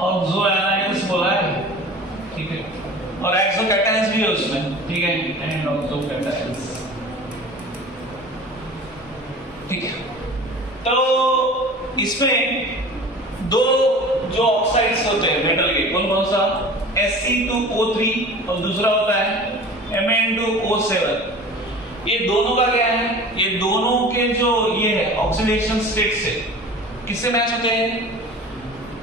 Oxo anions बोला है, ठीक है, और एक्सो कैटायंस भी है उसमें, ठीक है, एंड ऑक्सो कैटायंस, ठीक है। तो इसमें दो जो ऑक्साइड्स होते हैं मेटल के, कौन कौन सा, Sc2O3 और दूसरा होता है Mn2O7। ये दोनों का क्या है, ये दोनों के जो ये है ऑक्सीडेशन स्टेट्स है किससे मैच होते हैं,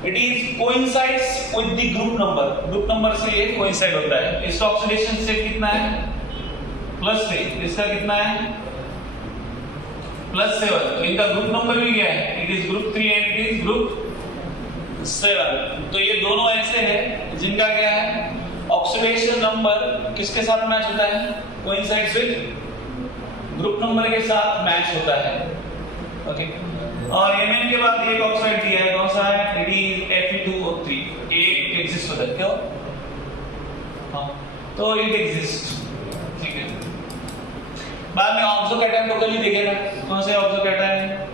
it is coincides with the group number, group number से ये कोइंसाइड होता है। इसका ऑक्सीडेशन स्टेट कितना है, +3, इसका कितना है, +7, तो इनका ग्रुप नंबर भी क्या है, it is group 3 and it is group 7। तो ये दोनों ऐसे हैं जिनका क्या है ऑक्सीडेशन नंबर किसके साथ मैच होता है, कोइंसाइड्स विद ग्रुप नंबर के साथ मैच होता है, ओके। और Mn के बाद एक ऑक्साइड दिया है, कौन सा है, इट इज Fe2O3, एक एग्जिस्ट होता है, क्यों, हाँ, तो इट एग्जिस्ट, ठीक है। बाद में ऑक्सो कैटायन को कल ही देखेगा, कौन से oxo cation,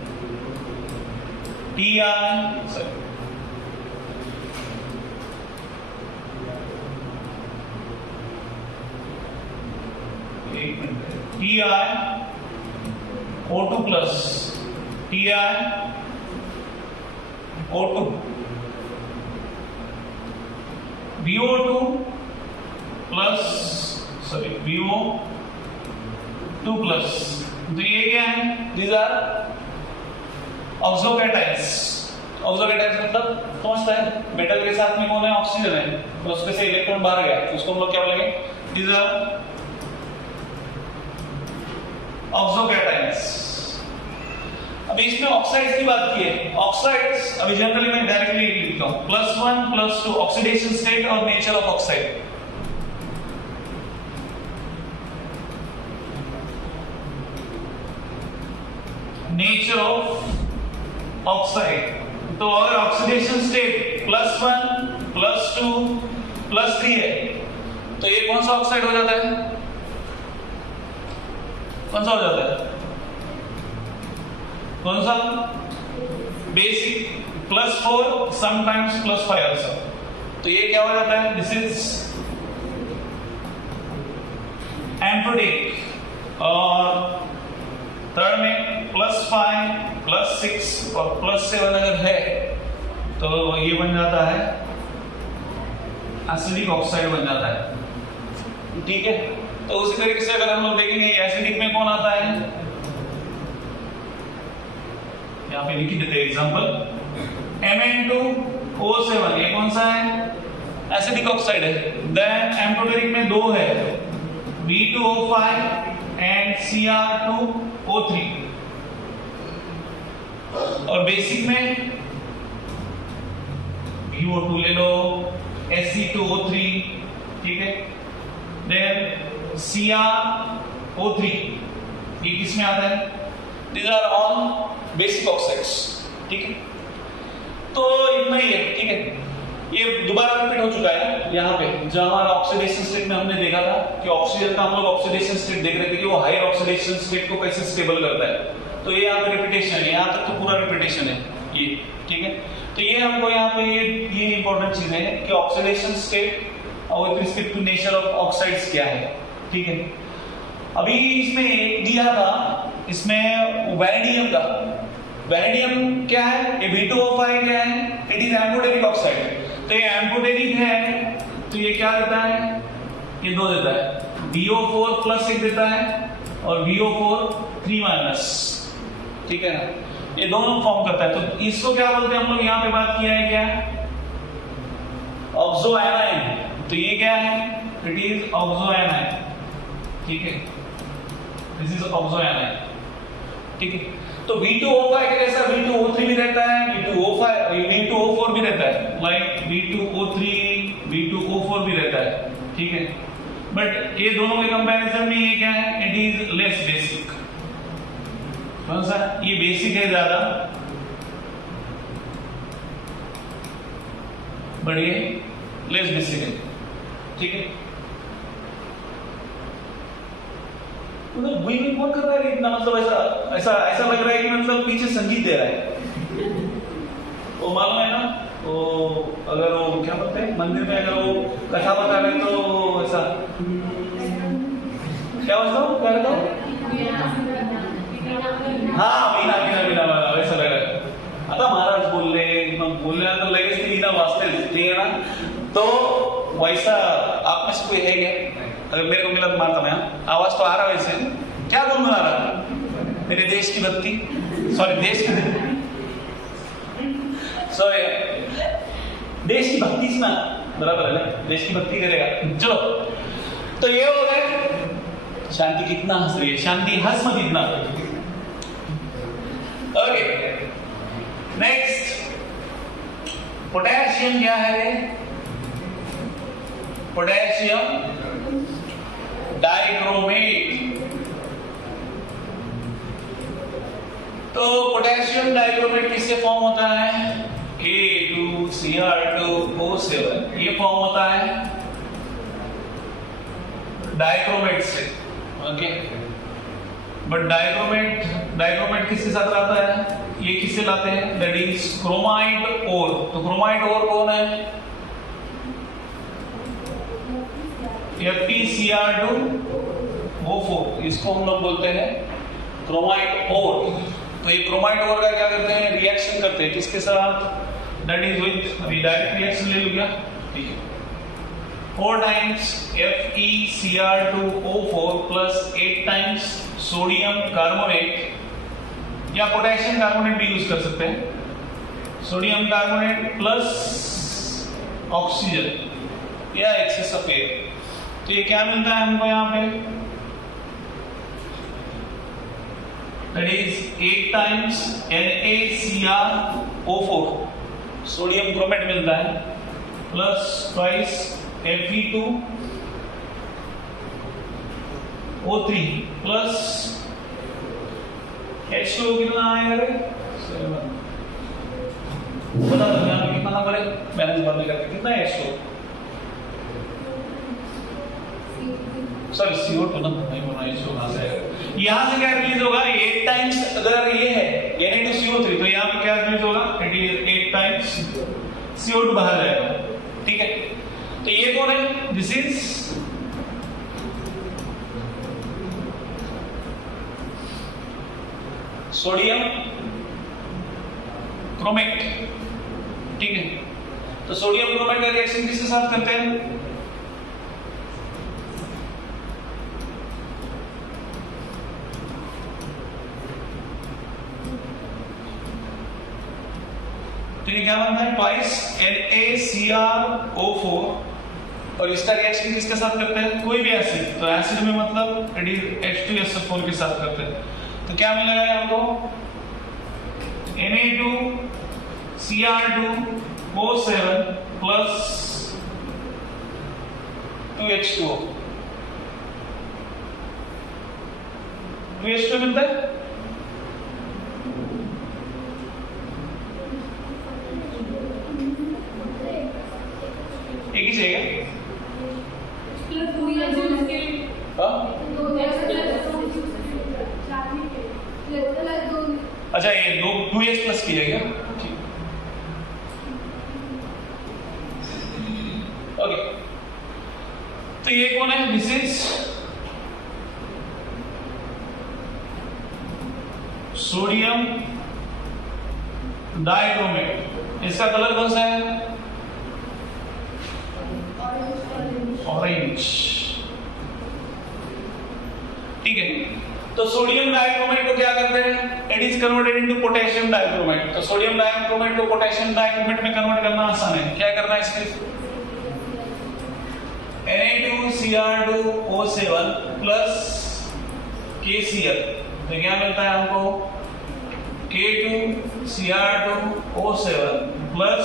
TiO2 plus TiO2 VO2 plus VO2 plus, तो ये क्या है, these are oxo cations. Oxo cations मतलब समझता है, मेटल के साथ में कौन है, ऑक्सीजन है, तो उसमें से इलेक्ट्रॉन बाहर गया तो उसको हम लोग क्या बोलेंगे, दीज आर ऑक्सो कैटायंस। अभी इसमें ऑक्साइड्स की बात की है, ऑक्साइड्स अभी जनरली मैं डायरेक्टली लिखता हूं, +1 +2 ऑक्सीडेशन स्टेट और nature of oxide. Nature of oxide, तो अगर ऑक्सीडेशन स्टेट +1 +2 +3 है तो ये कौन सा ऑक्साइड हो जाता है, कौन सा हो जाता है, कौन सा, बेसिक, +4 समटाइम्स +5 आल्सो, तो ये क्या हो जाता है, दिस इज एम्फोडिक। और थर्ड में +5 +6 और +7 अगर है तो ये बन जाता है एसिडिक ऑक्साइड बन जाता है, ठीक है। तो उसी तरीके से अगर हम लोग देखेंगे एसिडिक में कौन आता है, यहाँ पे लिख देते हैं एग्जांपल, Mn2O7, ये कौन सा है, एसिडिक ऑक्साइड है। देन एम्फोटेरिक में दो है, V2O5 एंड Cr2O3, और बेसिक में VO2 ले लो, Sc2O3, ठीक है। देन Cr2O3, ये किस में आता है, these are all basic oxides, ठीक है। तो इतना ही है, ठीक है। ये दोबारा रिपीट हो चुका है यहाँ पे, जहां हमारा ऑक्सीडेशन स्टेट में हमने देखा था कि ऑक्सीजन का हम लोग ऑक्सीडेशन स्टेट देख रहे थे कि वो हाई ऑक्सीडेशन स्टेट को कैसे स्टेबल करता है। तो ये यहाँ पे रिपीटेशन है, यहाँ तक तो पूरा रिपीटेशन है ये, ठीक है। तो ये हमको यहाँ पे ये इंपॉर्टेंट चीज है कि ऑक्सीडेशन स्टेट और with respect to nature of oxides क्या है, ठीक है। अभी इसमें एक दिया था, इसमें वैनेडियम का, वैनेडियम क्या है, ये V2O5 क्या है, इट इज एम्फोटेरिक ऑक्साइड। तो ये एम्फोटेरिक है तो ये क्या देता है, ये दो देता है, VO4 प्लस एक देता है और VO4 3-, ठीक है ना, ये दोनों फॉर्म करता है। तो इसको क्या बोलते हैं हम लोग, यहाँ पे बात किया है क्या, ऑक्सो एनाइन। तो ये क्या है, इट इज ऑक्सो एनाइन, ठीक है, दिस इज ऑक्सो एनाइन, ठीक है। तो V2O5 के जैसा V2O3 भी रहता है, V2O4 भी रहता है, लाइक V2O3 V2O4 भी रहता है, ठीक है। बट ये दोनों के कंपैरिजन में ये क्या है, इट इज लेस बेसिक। कौन सा, ये बेसिक है ज्यादा, बट ये लेस बेसिक है, ठीक है। मतलब गुइंग कौन कर रहा है इतना, मतलब ऐसा लग रहा है कि मतलब पीछे संगीत दे रहा है, वो मालूम है ना, वो अगर वो क्या बोलते हैं मंदिर में अगर वो कथा बता रहे तो ऐसा क्या बोलता हूँ क्या कहता हूँ हाँ वीणा वीणा वीणा वैसा लग रहा है आता महाराज बोलले तर लगेच ती वीणा वाजते ठीक है ना तो वैसा आप में से कोई है क्या अगर मेरे को मिला तो मारता मैं आवाज तो आ रहा वैसे क्या गुनगुना रहा मेरे देश की भक्ति सॉरी देश की सॉरी देश की भक्ति ना बराबर है ना देश की भक्ति करेगा चलो तो ये हो गए शांति कितना हंस रही है शांति हंस मत इतना ओके नेक्स्ट पोटेशियम क्या है पोटेशियम डाइक्रोमेट तो पोटेशियम डाइक्रोमेट किससे फॉर्म होता है K2Cr2O7 ये फॉर्म होता है डाइक्रोमेट से ओके बट डाइक्रोमेट किसके साथ आता है ये किससे लाते हैं दैट इज क्रोमाइड ओर तो क्रोमाइड ओर कौन है FeCr2O4 इसको हम लोग बोलते हैं क्रोमाइड ओर तो ये क्रोमाइड ओर का क्या करते हैं रिएक्शन करते हैं किसके साथ दैट इज विद अभी डायरेक्ट रिएक्शन ले लिया ठीक है 4 times FeCr2O4 plus 8 times sodium carbonate या पोटेशियम कार्बोनेट भी यूज कर सकते हैं सोडियम कार्बोनेट प्लस ऑक्सीजन या एक्सेस ऑफ एयर तो ये क्या मिलता है हमको यहाँ पे that is 8 times NaCrO4 sodium chromate मिलता है plus twice Fe2O3 plus H2O कितना आएगा रे 7 बता दो यहाँ पे कितना नंबर है बैलेंस बाद में करके कितना है H2O सॉरी CO2 ना नहीं बोलना H2O कहाँ से आएगा यहाँ से क्या रिलीज होगा 8 टाइम्स अगर ये है Na2CO3 तो यहाँ पे क्या रिलीज होगा 8 टाइम्स CO2 बाहर जाएगा ठीक है तो ये कौन है दिस इज सोडियम क्रोमेट ठीक है तो सोडियम क्रोमेट का रिएक्शन किसके साथ करते हैं तो ये क्या बनता है ट्वाइस NaCrO4 और इसका रिएक्शन किसके साथ करते हैं कोई भी एसिड तो एसिड में मतलब H2SO4 के साथ करते हैं तो क्या मिलेगा हमको Na2Cr2O7 प्लस 2H2O 2H2 मिलता है एक ही चाहिए अच्छा ये 2H प्लस की है क्या ओके तो ये कौन है दिस इज सोडियम डाइक्रोमेट इसका कलर कौन सा है ऑरेंज ठीक है तो सोडियम डाइक्रोमेट को क्या करते हैं it is converted into potassium dichromate तो सोडियम डाइक्रोमेट को पोटेशियम डाइक्रोमेट में कन्वर्ट करना आसान है क्या करना है इसके Na2Cr2O7 प्लस KCl तो क्या मिलता है हमको K2Cr2O7 प्लस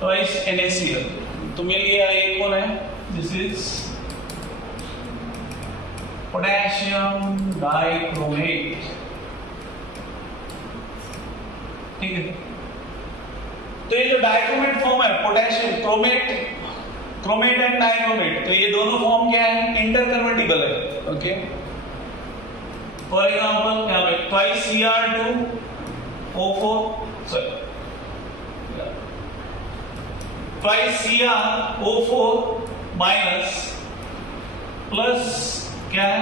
ट्वाइस NaCl तो मिल गया ये कौन है दिस इज पोटेशियम डाइक्रोमेट ठीक है तो ये जो डाइक्रोमेट फॉर्म है पोटेशियम क्रोमेट एंड डाइक्रोमेट तो ये दोनों फॉर्म क्या है इंटरकन्वर्टिबल है ओके फॉर एग्जांपल यहां पे twice Cr2O4 sorry twice CrO4 minus plus क्या है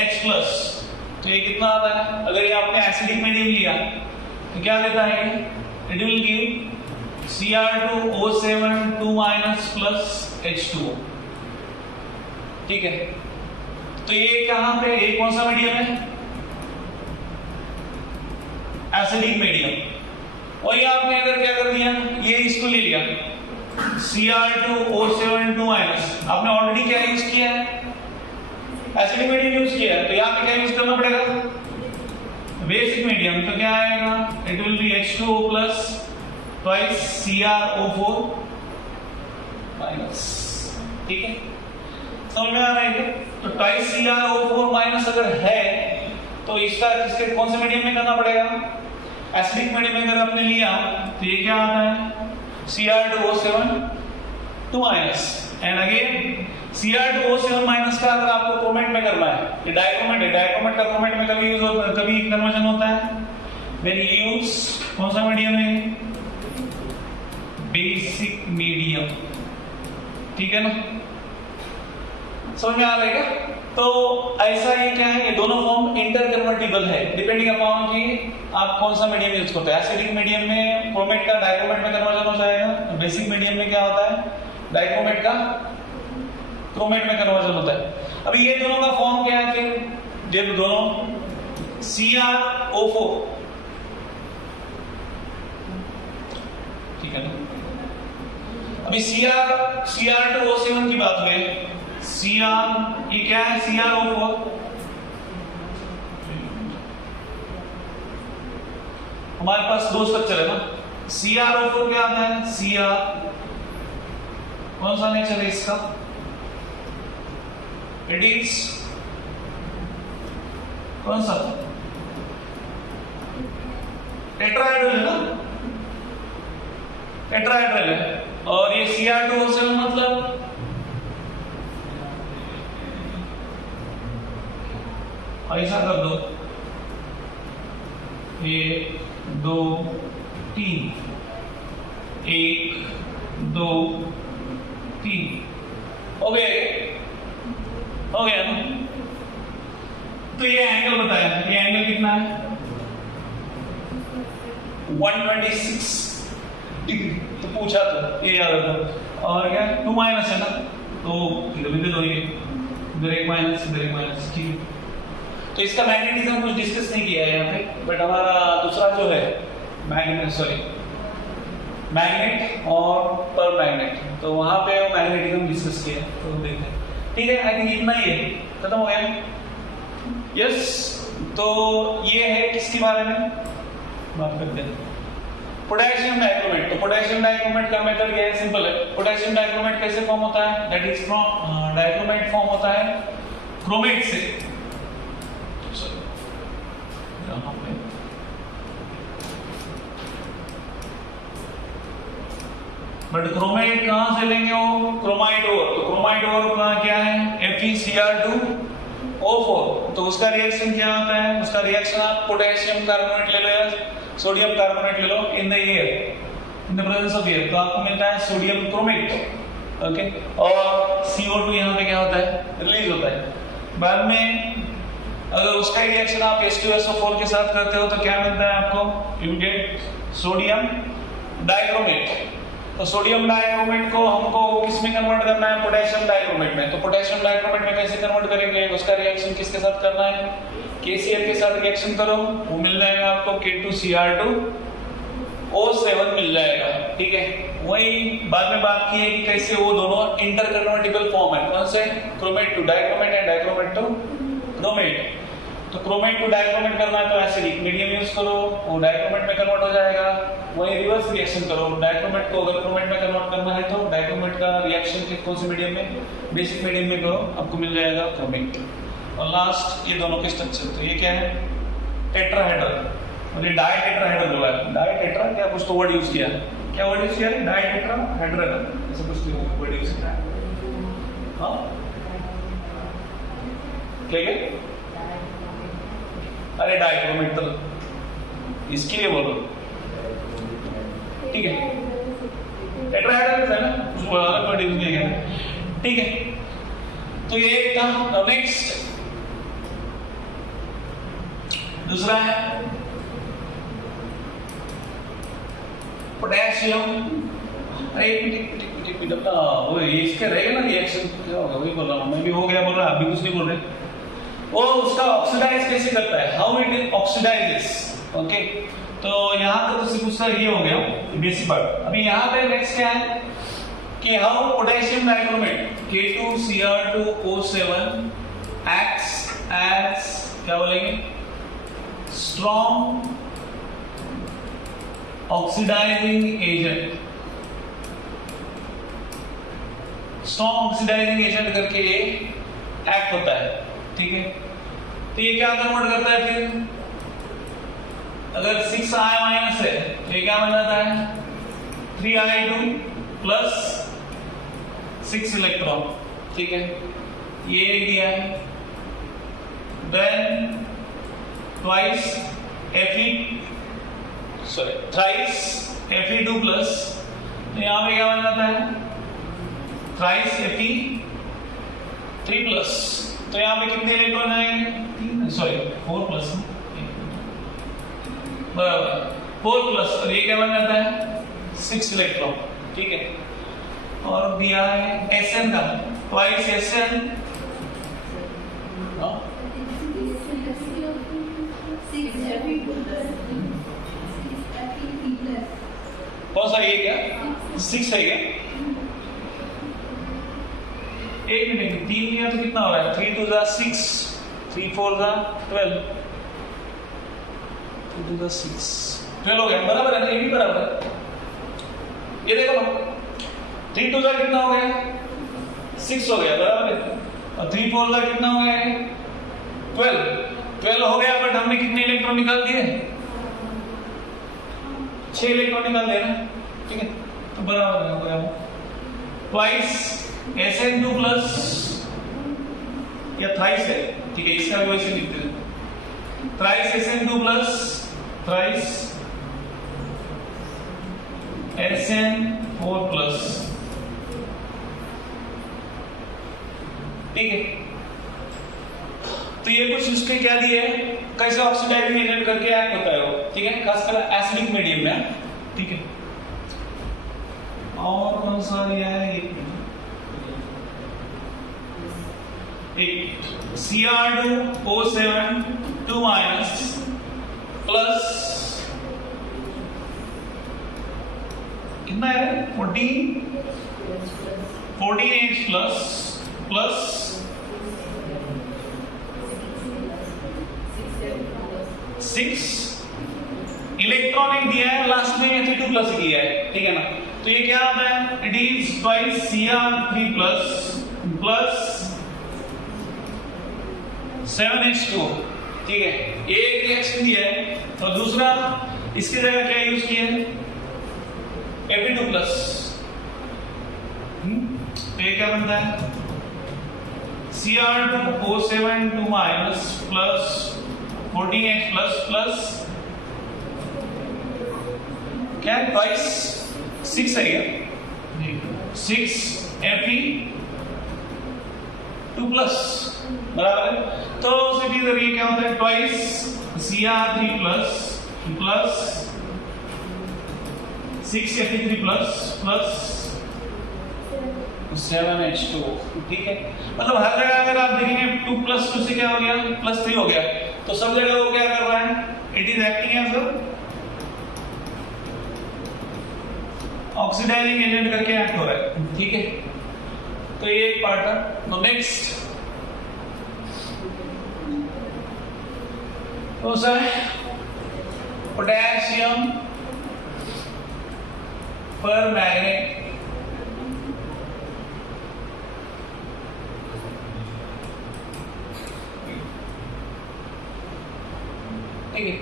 H प्लस। तो ये कितना आता है? अगर ये आपने एसिडिक मीडियम लिया तो क्या देता है? It will give Cr2O7 2 minus plus H2O। ठीक है, तो ये कहां पे, ये कौन सा मीडियम है? Acidic medium. और ये आपने अगर क्या कर दिया, ये इसको ले लिया Cr2O7 2 माइनस, आपने ऑलरेडी क्या यूज किया है? एसिडिक मीडियम यूज किया है, तो यहां पे क्या यूज करना पड़ेगा? Basic medium. तो क्या आएगा? It will be H2O plus twice CrO4 minus. ठीक है, समझ में आ रहा है? तो ट्वाइस CrO4 माइनस अगर है तो इसका किसके कौन से मीडियम में करना पड़ेगा? एसिडिक मीडियम में अगर आपने लिया तो ये क्या आता है? Cr2O7 2 minus. And again Cr2O7 minus का अगर आपको क्रोमेट में करना है, ये डाइक्रोमेट है, डाइक्रोमेट का क्रोमेट में कभी यूज होता है, कभी कन्वर्जन होता है व्हेन यू यूज कौन सा मीडियम है? Basic medium. ठीक है ना, समझ में आ रहा है क्या? तो ऐसा ये क्या है, ये दोनों फॉर्म इंटर कन्वर्टिबल है डिपेंडिंग अपॉन कि आप कौन सा मीडियम यूज करते हैं। एसिडिक मीडियम में क्रोमेट का डाइक्रोमेट में कन्वर्जन हो जाएगा, बेसिक मीडियम में क्या होता है? डाइक्रोमेट का क्रोमेट में कन्वर्जन होता है। अभी ये दोनों का फॉर्म क्या है फिर? जब दोनों CrO4, ठीक है ना, अभी Cr2O7 की बात हुई, ये क्या है? CrO4 हमारे पास दो स्ट्रक्चर है ना, CrO4 क्या आता है? Cr कौन सा नेचर है इसका? इट इज कौन सा? टेट्राहेड्रल है ना, टेट्राहेड्रल है। और ये Cr2O7 मतलब ऐसा कर दो, 1 2 3, 1 2 3, हो गया ना? तो ये एंगल बताया, ये एंगल कितना है? 126 डिग्री। तो पूछा तो ये याद रखो। और क्या 2 माइनस है ना, तो इधर भी दो, ये इधर एक माइनस, इधर एक माइनस। ठीक है, तो इसका मैग्नेटिज्म कुछ डिस्कस नहीं किया है यहाँ पे, बट हमारा दूसरा जो है मैग्नेट और पर मैग्नेट, तो वहां पे वो मैग्नेटिज्म डिस्कस किया, तो देखते हैं। ठीक है, आई थिंक इतना ही है, खत्म हो गया। यस, तो ये है किसके बारे में बात करते हैं? Potassium dichromate. तो पोटेशियम डाइक्रोमेट का मेथड क्या है? सिंपल है। पोटेशियम डाइक्रोमेट कैसे फॉर्म होता है? That is from dichromate form होता है क्रोमेट से। बट क्रोमेट कहां से लेंगे? वो क्रोमाइड ओर। तो क्रोमाइड ओर का क्या है? FeCr2O4। तो उसका रिएक्शन क्या होता है? उसका रिएक्शन आप पोटेशियम कार्बोनेट ले लो या सोडियम कार्बोनेट ले लो in the air, in the presence of air, तो आपको मिलता है सोडियम क्रोमेट। ओके, और CO2 यहाँ पे क्या होता है? रिलीज होता है। बाद में अगर उसका रिएक्शन आप H2SO4 के साथ करते हो तो क्या मिलता है आपको? You get sodium dichromate. तो सोडियम डाइक्रोमेट को हमको किस में कन्वर्ट करना है? पोटेशियम डाइक्रोमेट में। तो पोटेशियम डाइक्रोमेट में कैसे कन्वर्ट करेंगे? उसका रिएक्शन किसके साथ करना है? KCl के साथ रिएक्शन करो, वो मिल जाएगा आपको K2Cr2O7 मिल जाएगा। ठीक है, वही बाद में बात की है कि कैसे वो दोनों इंटर कन्वर्टिबल फॉर्म है। कौन से? Chromate to dichromate and dichromate to chromate. तो क्रोमेट टू डाइक्रोमेट करना है तो एसिडिक मीडियम यूज करो, वो डाइक्रोमेट में कन्वर्ट हो जाएगा। वही रिवर्स रिएक्शन करो, डाइक्रोमेट को अगर क्रोमेट में कन्वर्ट करना है तो डाइक्रोमेट का रिएक्शन कौन से मीडियम में? बेसिक मीडियम में करो, आपको मिल जाएगा क्रोमेट। और लास्ट ये दोनों के स्ट्रक्चर, तो ये क्या है? टेट्राहेड्रल। और ये डाइटेट्राहेड्रल हुआ है। डाइटेट्रा क्या कुछ तो वर्ड यूज किया, क्या वर्ड यूज किया है? डाइटेट्राहेड्रल, ऐसा कुछ तो वर्ड यूज किया है। हाँ, ठीक है, अरे डाइक्रोमेट तो इसके लिए बोलो। ठीक है, टेट्राहेड्रल है ना, प्रोड्यूस नहीं करेगा, ठीक है। तो ये एक था। नेक्स्ट दूसरा है पोटेशियम। अरे एक मिनट वो इसके रहेगा ना रिएक्शन, क्या होगा वही बोल रहा हूँ मैं भी, हो गया बोल रहा, अभी कुछ नहीं बोल रहे। वो उसका ऑक्सीडाइज कैसे करता है, how it is oxidises, okay. तो यहाँ तक तो सिर्फ उसका ये हो गया बेसिक पार्ट। अभी यहाँ पे नेक्स्ट क्या है कि how potassium dichromate K2Cr2O7 acts as, क्या बोलेंगे, strong oxidising agent. Strong oxidising agent करके ये एक्ट होता है, ठीक है। तो ये क्या कन्वर्ट करता है फिर, अगर 6I माइनस है तो ये क्या बन जाता है 3I2 प्लस 6 इलेक्ट्रॉन, ठीक है। ये दिया है, then twice thrice Fe2 plus, तो यहाँ पे क्या बन जाता है थ्राइस Fe3 प्लस। तो यहाँ पे कितने इलेक्ट्रॉन आएंगे, 4 प्लस, बराबर 4 प्लस, और ये क्या बन जाता है 6 इलेक्ट्रॉन, ठीक है। और दिया है Sn का ट्वाइस Sn, कौन सा ये क्या 6 है क्या, एक मिनट 3 लिया तो कितना हो रहा है 3 2 6, 3 4 12, 2 2 6 12 हो गया, बराबर है ना, ये भी बराबर है। ये देखो 3 2 कितना हो गया 6 हो गया, बराबर है। और 3 4 कितना हो गया 12 हो गया, बट हमने कितने इलेक्ट्रॉन निकाल दिए 6 इलेक्ट्रॉन निकाल दिए ना, ठीक है। तो बराबर हो गया ट्वाइस Sn2 प्लस, या थ्राइस है, ठीक है, इसका भी वैसे लिखते हैं thrice Sn2 plus thrice Sn4 plus, ठीक है। तो ये कुछ उसके क्या दिए है, कैसे ऑक्सीडाइजिंग एजेंट करके एक्ट होता है वो, ठीक है, खासकर एसिडिक मीडियम में, ठीक है। और कौन सा दिया है, एक Cr2O7 2 माइनस प्लस कितना है 14H प्लस 6 इलेक्ट्रॉनिक दिया है, लास्ट में Fe2 प्लस किया है, ठीक है ना। तो ये क्या आता है, it is twice Cr3 plus 7H2, ठीक है। एक रिएक्शन दिया है, और दूसरा इसकी जगह क्या यूज किया है Fe2 प्लस, तो ये क्या बनता है Cr2O7 2 minus plus 14H plus क्या है ट्वाइस 6 है क्या 6 Fe2 प्लस, बराबर है। तो सीधी जरिए क्या होता है twice Cr3 plus 6 Fe3 plus 7H2, ठीक है। मतलब हर जगह अगर आप देखेंगे 2 प्लस 2 से क्या हो गया +3 हो गया, तो सब जगह वो क्या कर रहा है, it is acting as oxidising agent करके एक्ट हो रहा है, ठीक है। तो ये एक पार्ट है। तो नेक्स्ट तो सर पोटेशियम पर मैग्नेट, ठीक है।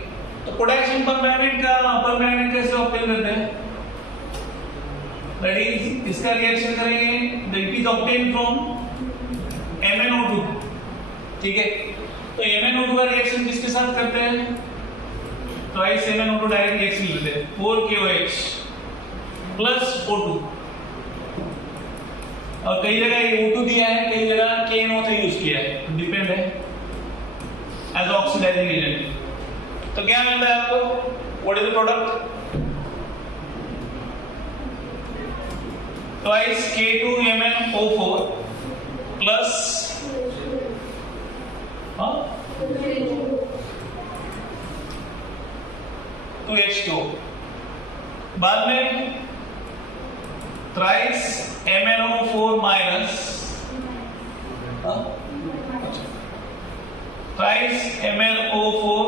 तो पोटेशियम पर मैग्नेट कैसे ऑब्टेन करते हैं, दैट इज इसका रिएक्शन करेंगे, that is obtain from MnO2, ठीक है। तो MnO2 का रिएक्शन किसके साथ करते हैं, तो इस MnO2 डायरेक्ट रिएक्शन लेते हैं 4KOH प्लस O2, और कई जगह O2 दिया है, कई जगह KNO3 यूज किया है, डिपेंड है एज ऑक्सीडाइजिंग एजेंट। तो क्या मिलता है आपको? What is the product? Twice K2MnO4 plus 2H2। बाद में thrice MnO4 minus thrice MnO4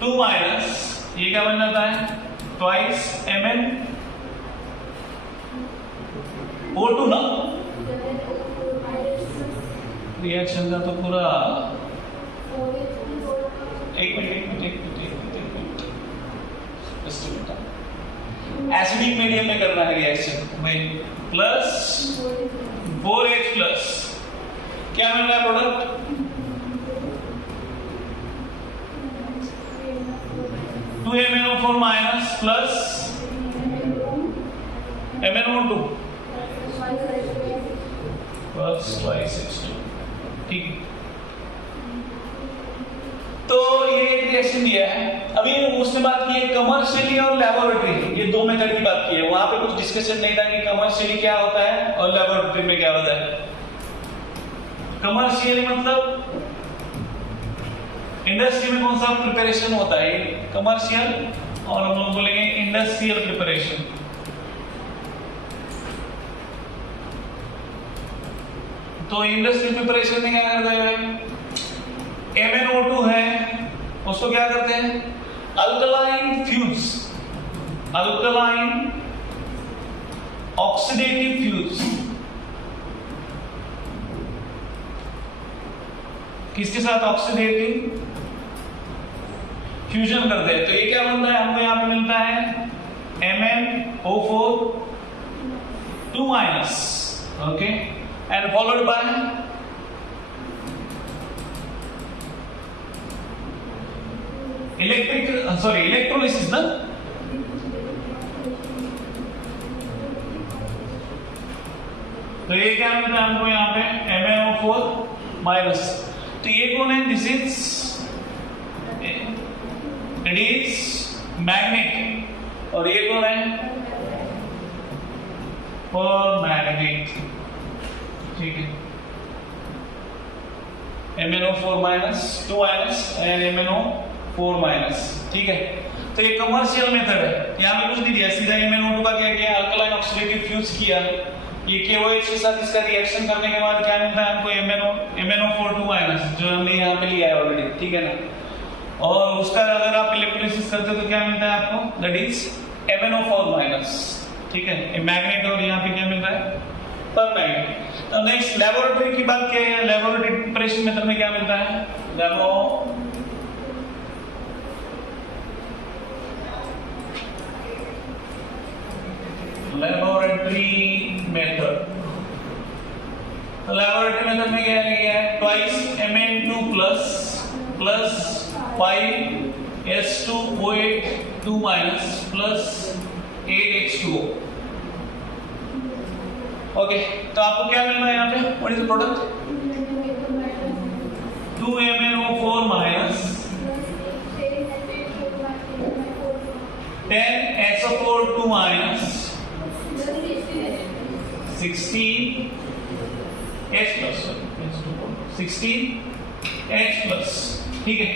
2 minus, ये क्या बन जाता है? ट्वाइस MnO2 ना, रिएक्शन का तो पूरा एक मिनट एसिडिक मीडियम में करना है रिएक्शन में। प्लस 4H प्लस क्या मिल रहा है product? Two MnO4 minus plus MnO2 plus twice H2। ठीक, तो ये एक रिएक्शन दिया है। अभी उसने बात की है कमर्शियली और लेबोरेटरी, ये दो मेथड की बात की है। वहां पे कुछ डिस्कशन नहीं था कि कमर्शियली क्या होता है और लेबोरेटरी में क्या होता है। कमर्शियली मतलब इंडस्ट्री में कौन सा प्रिपरेशन होता है, कमर्शियल, और हम लोग बोलेंगे इंडस्ट्रियल प्रिपरेशन। तो इंडस्ट्रियल प्रिपरेशन में क्या करते हैं? MnO2 है, उसको क्या करते हैं? Alkaline fuse, alkaline oxidative fuse. किसके साथ ऑक्सीडेटिव फ्यूजन करते हैं। तो ये क्या बनता है? हमको यहां पे मिलता है MnO4 2 minus, okay, and followed by electrolysis ना। तो ये क्या मिलता है हमको यहाँ पे? MnO4 minus. तो ये कौन है? This is it is magnet, और ये कौन है? मैग्नेट। ठीक है, MnO4 minus 2 minus and MnO4 minus. ठीक है, तो ये कमर्शियल मेथड है। यहाँ पे कुछ नहीं दिया, सीधा MnO2 का क्या किया? अल्कलाइन ऑक्सीडेटिव फ्यूज किया। ये KOH के साथ इसका रिएक्शन करने के बाद क्या मिलता है हमको? MnO4 2 माइनस, जो हमने यहाँ पे लिया है ऑलरेडी। ठीक है ना, और उसका अगर आप इलेक्ट्रोलिसिस करते हो तो क्या मिलता है आपको? That is MnO4 minus. ठीक है, मैग्नेट, और यहाँ पे क्या मिलता है? पर मैग्नेट। तो नेक्स्ट लेबोरेटरी की बात किया है। लेबोरेटरी प्रिपरेशन मेथड में क्या मिलता है? Laboratory method. लेबोरेटरी मेथड में क्या है? Twice Mn2 plus 5S2O8 2 minus plus 8H2O। Okay, तो आपको क्या मिल रहा है यहाँ पे? What is the product? 2 MnO4 minus 10SO4 2 minus 16H plus 16H plus. ठीक है,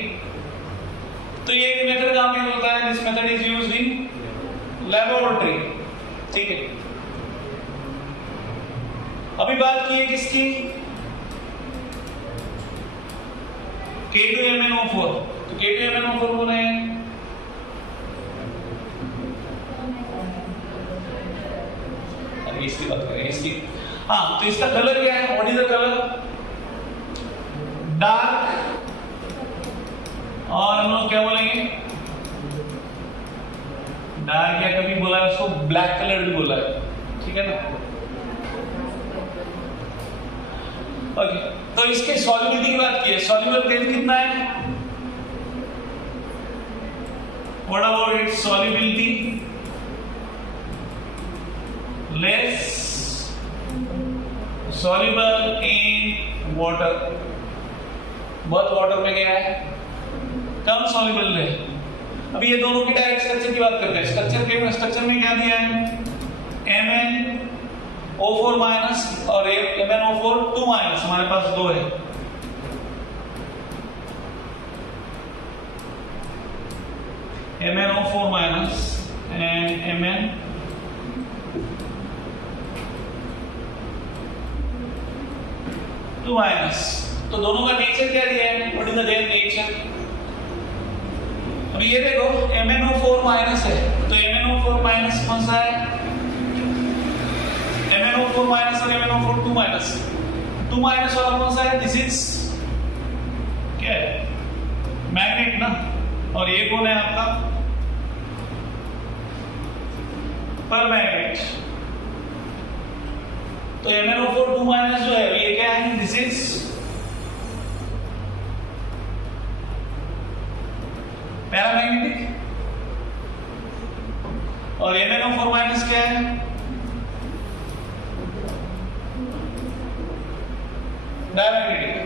तो ये मेथड कहाँ पे होता है? This method is used in laboratory. ठीक है, अभी बात की है किसकी? K2MnO4। तो K2MnO4 कौन है? इसकी बात करें, इसकी। हाँ, तो इसका कलर क्या है? What is the colour? Dark, और हम लोग क्या बोलेंगे? डार्क, या कभी बोला है उसको ब्लैक कलर भी बोला है। ठीक है ना। ओके, तो इसके सॉल्युबिलिटी की बात की है। सॉल्युबल तेल कितना है? What about it's solubility? Less soluble in water, बहुत वाटर में क्या है, कम सॉल्युबल है। अभी ये दोनों की डायरेक्ट स्ट्रक्चर की बात करते हैं। स्ट्रक्चर में क्या दिया है, MnO4 माइनस और MnO4 2 माइनस, हमारे पास दो है। MnO4 minus and MnO2 minus. तो दोनों का नेचर क्या दिया है, what is the their nature. अब ये देखो MnO4 माइनस है, तो MnO4 माइनस कौन सा है, MnO4 माइनस और MnO4 2 माइनस। 2 माइनस वाला कौन सा है, दिस इज क्या है, मैग्नेट ना। और ये कौन है आपका, परमैग्नेट। तो MnO4 2 माइनस जो है ये क्या है, दिस इज पैरामैग्नेटिक। और MnO4 माइनस क्या है, डायमैग्नेटिक।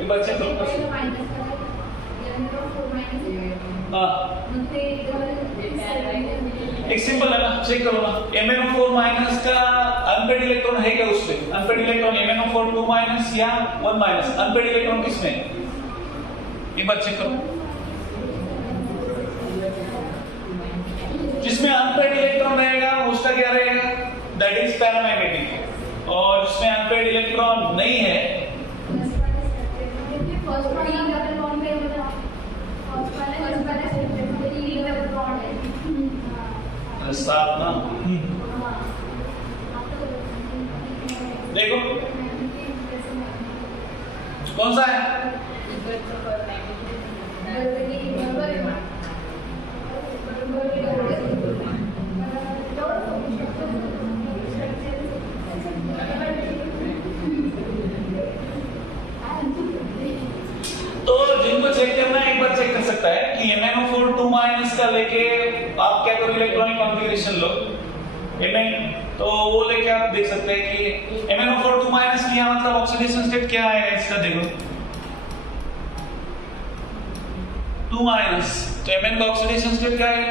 एक बार चेक करो। एक सिंपल है ना, चेक करो ना। MnO4 माइनस का अनपेड इलेक्ट्रॉन है क्या उसमें, अनपेड इलेक्ट्रॉन MnO4 2 माइनस या 1 माइनस, अनपेड इलेक्ट्रॉन किसमें, एक बार चेक करो। जिसमें अनपेड इलेक्ट्रॉन रहेगा उसका क्या रहेगा, दैट इज पैरामैग्नेटिक। और जिसमें अनपेड इलेक्ट्रॉन नहीं है, साफ ना, देखो कौन सा है, तो जिनको चेक करना है एक बार चेक कर सकता है कि MnO4 2 माइनस का लेके आप क्या करो, इलेक्ट्रॉनिक कॉन्फ़िगरेशन लो, तो वो लेके आप देख सकते हैं कि MnO4 2 माइनस किया मतलब ऑक्सीडेशन स्टेट क्या आएगा इसका, देखो 2 माइनस, तो Mn का ऑक्सीडेशन स्टेट क्या है,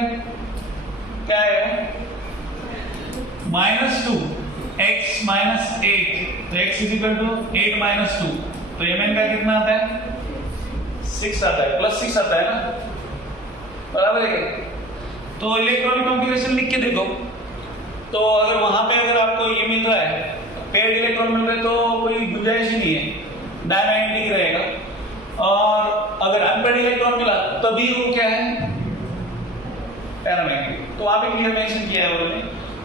क्या है -2 x -8, तो x = 8 - 2, तो Mn का कितना आता है, 6 आता है, +6 आता है ना, बराबर है। तो इलेक्ट्रॉनिक कॉन्फ़िगरेशन लिख के देखो, तो अगर वहां पे अगर आपको ये मिल रहा है, पेड इलेक्ट्रॉन मिल रहे, तो कोई गुंजाइश ही नहीं है, डायमैग्नेटिक रहेगा। और अगर अनपेड इलेक्ट्रॉन मिला तभी वो क्या है, पैरामैग्नेटिक। तो वहां पे क्लियर मेंशन किया है उन्होंने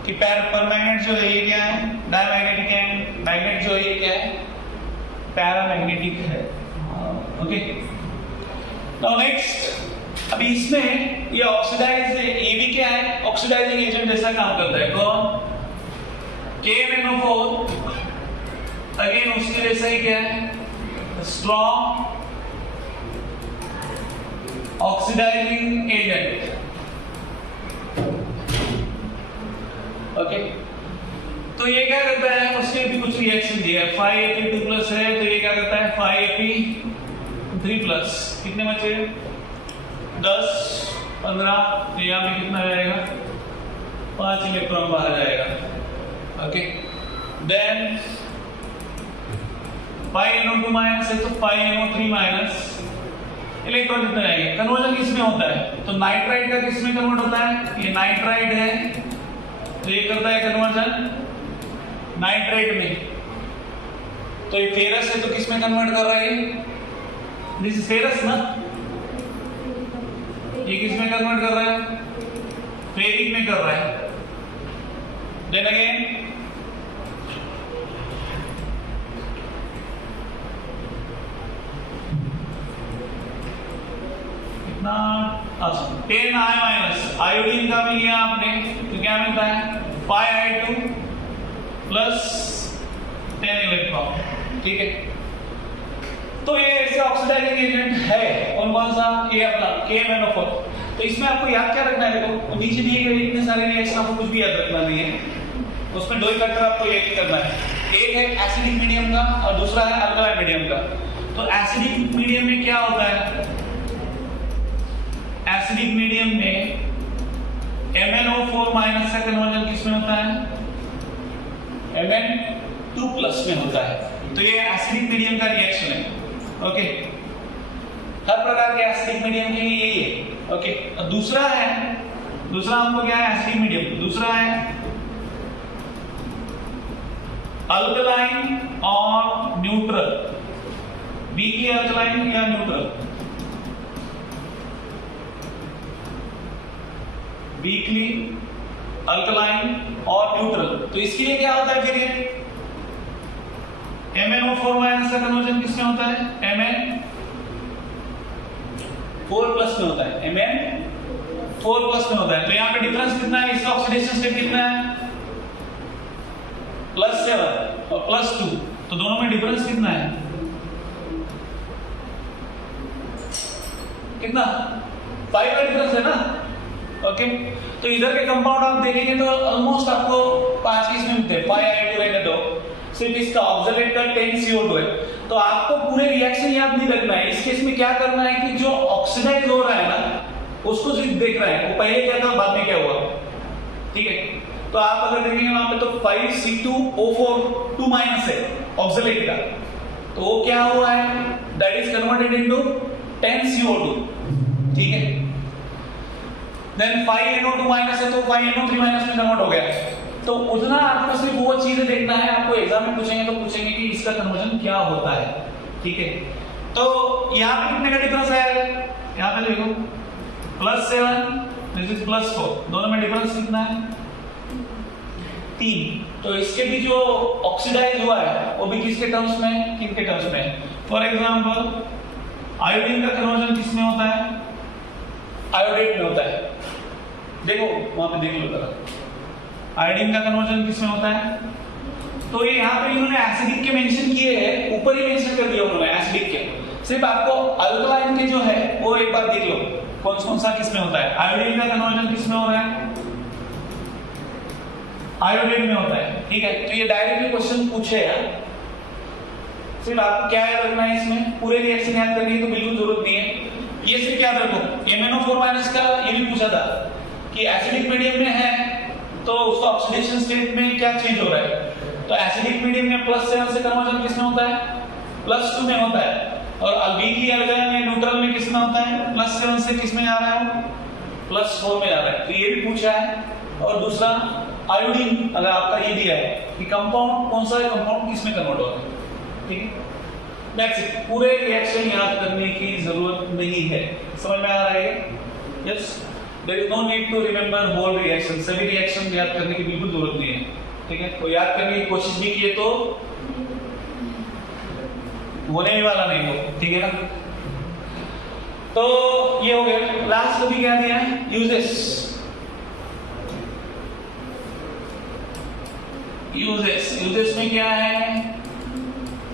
कि परमैग्नेट जो है ये क्या है, डायमैग्नेटिक है, मैग्नेट जो है ये क्या है, पैरामैग्नेटिक है। ओके, नाउ नेक्स्ट, अभी इसमें ये ऑक्सीडाइज, ये भी क्या है, ऑक्सीडाइजिंग एजेंट जैसा काम करता है। कौन, KMnO4 अगेन उसके जैसा ही क्या है, स्ट्रॉन्ग ऑक्सीडाइजिंग एजेंट। ओके, तो ये क्या करता है, उसके भी कुछ रिएक्शन दिया है, 5Fe2+ है, तो ये क्या करता है 5Fe3+, कितने बचे 10 15, तो यहाँ पे कितना रहेगा, 5 इलेक्ट्रॉन बाहर जाएगा। ओके, देन 5NO2 माइनस है, तो 5NO3 इलेक्ट्रॉन कितने जाएंगे, कन्वर्जन किसमें होता है, तो नाइट्राइड का किसमें कन्वर्ट होता है, ये नाइट्राइड है, तो ये करता है कन्वर्जन नाइट्रेट में। तो ये फेरस है, तो किसमें कन्वर्ट कर रहा है, दिस इज फेरस ना, ये किसमें कन्वर्ट कर रहा है, फेरिक में कर रहा है। देन अगेन कितना, 10 I- आयोडीन का भी लिया आपने, तो क्या मिलता है 5I2 + 10 इलेक्ट्रॉन। ठीक है, तो ये ऐसे ऑक्सीडाइजिंग एजेंट है। और कौन सा, ये अपना KMnO4। तो तो इसमें आपको याद क्या रखना है, देखो नीचे दिए गए इतने सारे रिएक्शन, आपको कुछ भी याद रखना नहीं है, उसमें दो ही फैक्टर आपको एक करना है, एक है एसिडिक मीडियम का और दूसरा है अल्कलाइन मीडियम का। तो एसिडिक मीडियम में क्या होता है, एसिडिक मीडियम में MnO4 माइनस का कन्वर्जन किसमें होता है, Mn2 प्लस में होता है। तो ये एसिडिक मीडियम का रिएक्शन है। ओके, हर प्रकार के एसिडिक मीडियम के लिए यही है। ओके, दूसरा हमको क्या है, एसिडिक मीडियम, दूसरा है अल्कलाइन और न्यूट्रल, वीकली अल्कलाइन या न्यूट्रल, वीकली अल्कलाइन और न्यूट्रल। तो इसके लिए क्या होता है फिर, ये MnO4 माइनस का कन्वर्जन किसमें होता है, Mn4 प्लस में होता है, Mn4 प्लस में होता है। तो यहाँ पे डिफरेंस कितना है, इसका ऑक्सीडेशन स्टेट कितना है, +7 और +2, तो दोनों में डिफरेंस कितना है, कितना, 5 का डिफरेंस है ना। ओके, तो इधर के कंपाउंड आप देखेंगे तो ऑलमोस्ट आपको 5 की इसमें मिलते हैं, 5 रहने दो, सिर्फ इसका ऑक्सीडेट का 10 CO2 है। तो आपको पूरे रिएक्शन याद नहीं रखना है, इस केस में क्या करना है कि जो ऑक्सीडाइज हो रहा है ना उसको सिर्फ देखना है, वो पहले क्या था बाद में क्या हुआ। ठीक है, तो आप अगर देखेंगे वहां पे तो 5C2O4 2 माइनस है ऑक्सीडेट का, तो वो क्या हुआ है, that is converted into 10 CO2। ठीक है, देन 5NO2 माइनस है तो 5NO3 माइनस में कन्वर्ट हो गया। तो उतना आपको सिर्फ वो चीजें देखना है, आपको एग्जाम में पूछेंगे तो पूछेंगे कि इसका कन्वर्जन क्या होता है। ठीक है, तो यहाँ पे कितने का डिफरेंस आएगा, यहाँ पे देखो +7 दिस इज +4, दोनों में डिफरेंस कितना है, 3। तो इसके भी जो ऑक्सीडाइज हुआ है वो भी किसके टर्म्स में, किनके टर्म्स में। फॉर एग्जांपल आयोडीन का कन्वर्जन किसमें होता है, आयोडेट में होता है। देखो वहां पे देख लो जरा, आयोडीन का कन्वर्जन किसमें होता है। तो ये यहाँ पे इन्होंने एसिडिक के मेंशन किए हैं, ऊपर ही मेंशन कर दिया उन्होंने एसिडिक के, सिर्फ आपको अल्कलाइन के जो है वो एक बार देख लो कौन सा किसमें होता है। आयोडीन का कन्वर्जन किसमें हो रहा है, आयोडेट में होता है। ठीक है, तो ये डायरेक्टली क्वेश्चन पूछेगा, सिर्फ आपको क्या याद रखना है, इसमें पूरे रिएक्शन याद करनी है तो बिल्कुल जरूरत नहीं है, ये सिर्फ याद रखो। MnO4 माइनस का ये भी पूछा था कि एसिडिक मीडियम में है तो उसका ऑक्सीडेशन स्टेट में क्या चेंज हो रहा है। तो एसिडिक मीडियम में +7 से कन्वर्जन किसमें होता है, +2 में होता है, और वीकली अल्कलाइन में न्यूट्रल में किसमें होता है, +7 से किसमें जा रहा है, +4 में जा रहा है। तो ये भी पूछा है। और दूसरा आयोडीन, अगर आपका ये दिया है कि कंपाउंड कौन सा है, कंपाउंड किसमें कन्वर्ट होता है। ठीक है, दैट्स इट, पूरे रिएक्शन याद करने की जरूरत नहीं है। समझ में आ रहा है? Yes, there is no need to remember whole reaction, सभी रिएक्शन याद करने की बिल्कुल जरूरत नहीं है। ठीक है, तो याद करने की कोशिश भी किए तो होने ही वाला नहीं हो। ठीक है ना, तो ये हो गया। लास्ट को भी क्या दिया है, यूजेस। यूजेस में क्या है,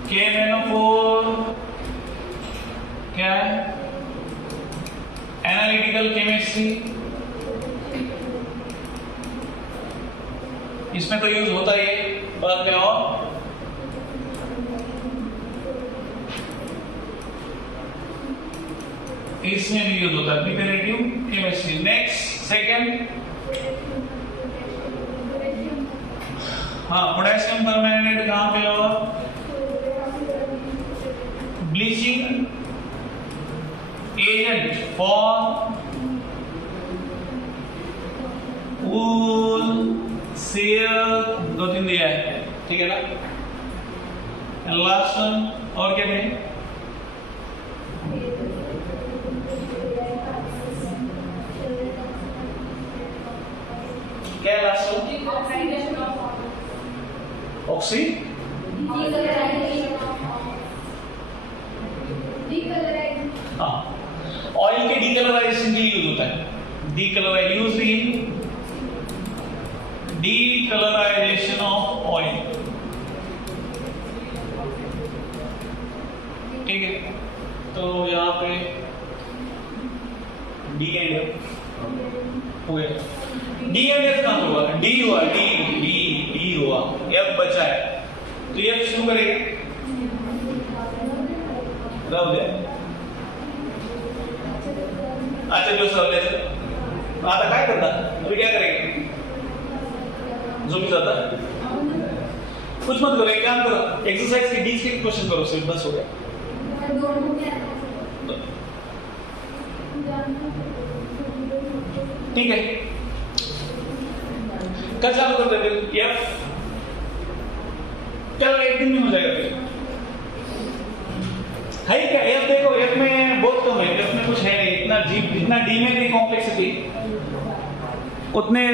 KMnO4 क्या है, एनालिटिकल केमिस्ट्री, इसमें तो यूज होता ही है बाद में, और इसमें भी यूज होता है प्रिपरेटिव केमिस्ट्री। नेक्स्ट सेकंड, हाँ, पोटेशियम परमैंगनेट कहां पे होगा, bleaching agent for wool, silk, 2-3 दिया है। ठीक है ना, लास्ट वन और क्या है, क्या लास्ट वन, ऑक्सी, हाँ, ऑयल के डीकलराइजेशन के लिए यूज होता है। Decolourisation of oil. ठीक है, तो यहाँ पे डी एंड एफ हो गया। डी एंड एफ कहाँ होगा? डी हुआ, डी डी डी हुआ, एफ बचा है तो एफ शुरू करेंगे, राहू दे। अच्छा जो सरल्याचं आता काय करता? अभी क्या करेंगे? झोपी जाता? कुछ मत करो, एक काम करो, एक्सरसाइज के 20 के क्वेश्चन करो, सिर्फ बस हो गया। ठीक है, कल चालू कर देते एफ, चलो एक दिन में हो जाएगा फिर। है क्या एफ? देखो एफ में बहुत कम है, एफ में कुछ है नहीं, इतना डी में नहीं कॉम्प्लेक्सिटी उतने